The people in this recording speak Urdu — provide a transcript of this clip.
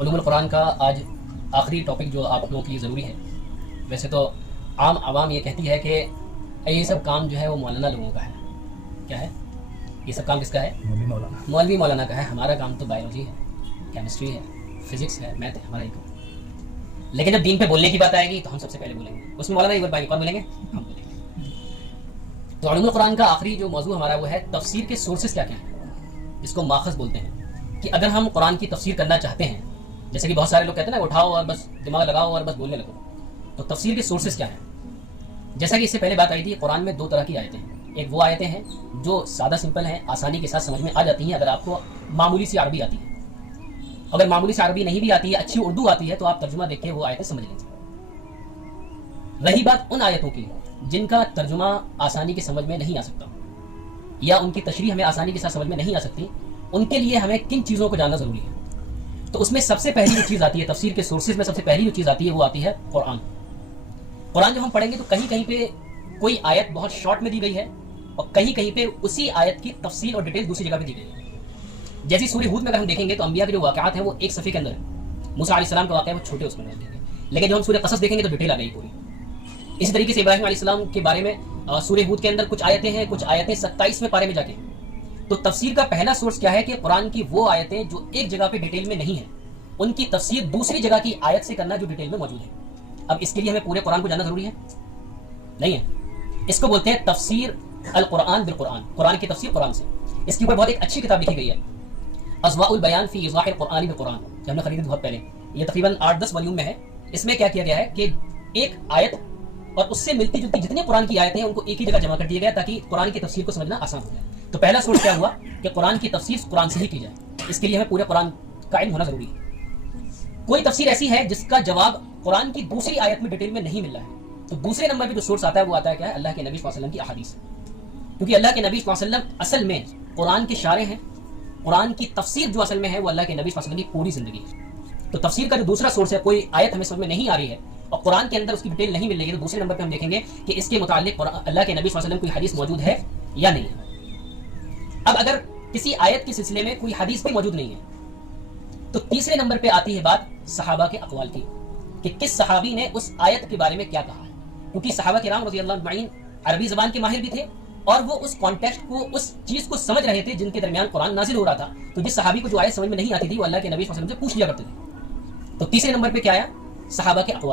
علوم القرآن کا آج آخری ٹاپک جو آپ لوگوں کے لیے ضروری ہے. ویسے تو عام عوام یہ کہتی ہے کہ یہ سب کام جو ہے وہ مولانا لوگوں کا ہے. کیا ہے یہ سب کام؟ کس کا ہے؟ مولوی مولانا کا ہے. ہمارا کام تو بایولوجی ہے، کیمسٹری ہے، فزکس ہے، میتھ ہے، ہمارا ہی کام. لیکن جب دین پہ بولنے کی بات آئے گی تو ہم سب سے پہلے بولیں گے. اس میں مولانا نہیں بول پائیں گے، کون بولیں گے؟ ہم بولیں گے. تو علوم القرآن کا آخری جو موضوع ہمارا وہ ہے تفسیر کے سورسز کیا کیا ہیں، جس کو ماخذ بولتے ہیں. کہ اگر ہم قرآن کی تفسیر کرنا چاہتے ہیں، جیسے کہ بہت سارے لوگ کہتے ہیں نا اٹھاؤ اور بس دماغ لگاؤ اور بس بولنے لگو، تو تفسیر کے سورسز کیا ہیں؟ جیسا کہ اس سے پہلے بات آئی تھی، قرآن میں 2 طرح کی آیتیں ہیں. ایک وہ آیتیں ہیں جو سادہ سمپل ہیں، آسانی کے ساتھ سمجھ میں آ جاتی ہیں اگر آپ کو معمولی سی عربی آتی ہے. اگر معمولی سی عربی نہیں بھی آتی ہے، اچھی اردو آتی ہے، تو آپ ترجمہ دیکھ کے وہ آیتیں سمجھ لیں. رہی بات ان آیتوں کی جن کا ترجمہ آسانی کے سمجھ میں نہیں آ سکتا یا ان کی تشریح ہمیں آسانی کے ساتھ سمجھ میں نہیں آ سکتی، ان کے لیے ہمیں کن چیزوں کو جاننا ضروری ہے. تو اس میں سب سے پہلی جو چیز آتی ہے تفسیر کے سورسز میں، سب سے پہلی جو چیز آتی ہے وہ آتی ہے قرآن. قرآن جب ہم پڑھیں گے تو کہیں کہیں پہ کوئی آیت بہت شارٹ میں دی گئی ہے اور کہیں کہیں پہ اسی آیت کی تفصیل اور ڈیٹیل دوسری جگہ پہ دی گئی ہے. جیسے سورہ ہود میں اگر ہم دیکھیں گے تو انبیاء کے جو واقعات ہیں وہ ایک صفحے کے اندر ہے. موسیٰ علیہ السلام کا واقعہ وہ چھوٹے اس میں دیں گے، لیکن جب ہم سورہ قصص دیکھیں گے تو ڈیٹیل آ گئی پوری. اسی طریقے سے ابراہیم علیہ السلام کے بارے میں سورہ ہود کے اندر کچھ آیتیں ہیں، کچھ آیتیں 27ویں پارے میں جا کے. تو تفسیر کا پہلا سورس کیا ہے کہ قرآن کی وہ آیتیں جو ایک جگہ پہ ڈیٹیل میں نہیں ہیں، ان کی تفسیر دوسری جگہ کی آیت سے کرنا جو ڈیٹیل میں موجود ہے. اب اس کے لیے ہمیں پورے قرآن کو جاننا ضروری ہے نہیں ہے. اس کو بولتے ہیں تفسیر القرآن بالقرآن، قرآن کی تفسیر قرآن سے. اس کے اوپر بہت ایک اچھی کتاب لکھی گئی ہے، اضواء البیان فی ایضاح القرآن بالقرآن، جو ہم نے خریدی بہت پہلے. یہ تقریباً 8-10 والیوم میں ہے. اس میں کیا کیا گیا ہے کہ ایک آیت اور اس سے ملتی جلتی جتنے قرآن کی آیتیں ہیں ان کو ایک ہی جگہ جمع کر دیا گیا تاکہ قرآن کی تفسیر کو سمجھنا آسان ہو جائے. تو پہلا سورس کیا ہوا کہ قرآن کی تفسیر قرآن سے ہی کی جائے. اس کے لیے ہمیں پورے قرآن کا علم ہونا ضروری ہے. کوئی تفسیر ایسی ہے جس کا جواب قرآن کی دوسری آیت میں ڈیٹیل میں نہیں مل رہا ہے، تو دوسرے نمبر پہ جو سورس آتا ہے وہ آتا ہے کیا ہے؟ اللہ کے نبی صلی اللہ علیہ وسلم کی احادیث. کیونکہ اللہ کے نبی صلی اللہ علیہ وسلم اصل میں قرآن کے شارح ہیں. قرآن کی تفسیر جو اصل میں ہے وہ اللہ کے نبی صلی اللہ علیہ وسلم کی پوری زندگی ہے. تو تفسیر کا جو دوسرا سورس ہے، کوئی آیت ہمیں سمجھ میں نہیں آ رہی ہے اور قرآن کے اندر اس کی ڈیٹیل نہیں مل رہی ہے، تو دوسرے نمبر پہ ہم دیکھیں گے کہ اس کے متعلق اللہ کے نبی صلی اللہ علیہ وسلم کوئی حدیث موجود ہے یا نہیں ہے. اب اگر کسی آیت کے سلسلے میں کوئی حدیث بھی موجود نہیں ہے تو تیسرے نمبر پہ آتی ہے بات صحابہ کے اقوال کی، کہ کس صحابی نے اس آیت کے بارے میں کیا کہا ہے. کیونکہ صحابہ کرام رضی اللہ اجمعین عربی زبان کے ماہر بھی تھے اور وہ اس کانٹیکسٹ کو، اس چیز کو سمجھ رہے تھے جن کے درمیان قرآن نازل ہو رہا تھا. تو جس صحابی کو جو آیت سمجھ میں نہیں آتی تھی وہ اللہ کے نبی صلی اللہ علیہ وسلم سے پوچھ لیا کرتے تھے. تو تیسرے نمبر پہ کیا آیا؟ صحابہ کے اقوال.